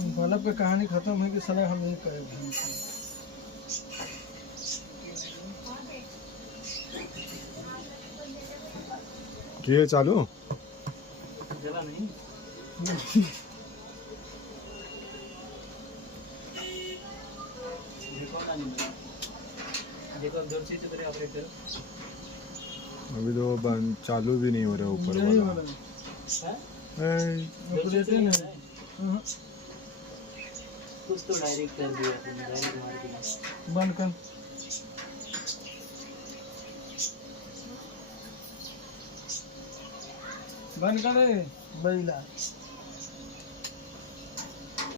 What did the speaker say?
बल्ब पे कहानी खत्म है कि साला हम नहीं करे भाई। ये चालू जला नहीं देखो जोर से चित्र ऑपरेटर अभी तो चालू भी नहीं हो रहा ऊपर नहीं वाला। हो रहा है है ऑपरेटर नहीं। हाँ, कुछ तो डायरेक्ट कर दिया तुमने, डायरेक्ट मार दिया। बंद कर। बंद करे बैला।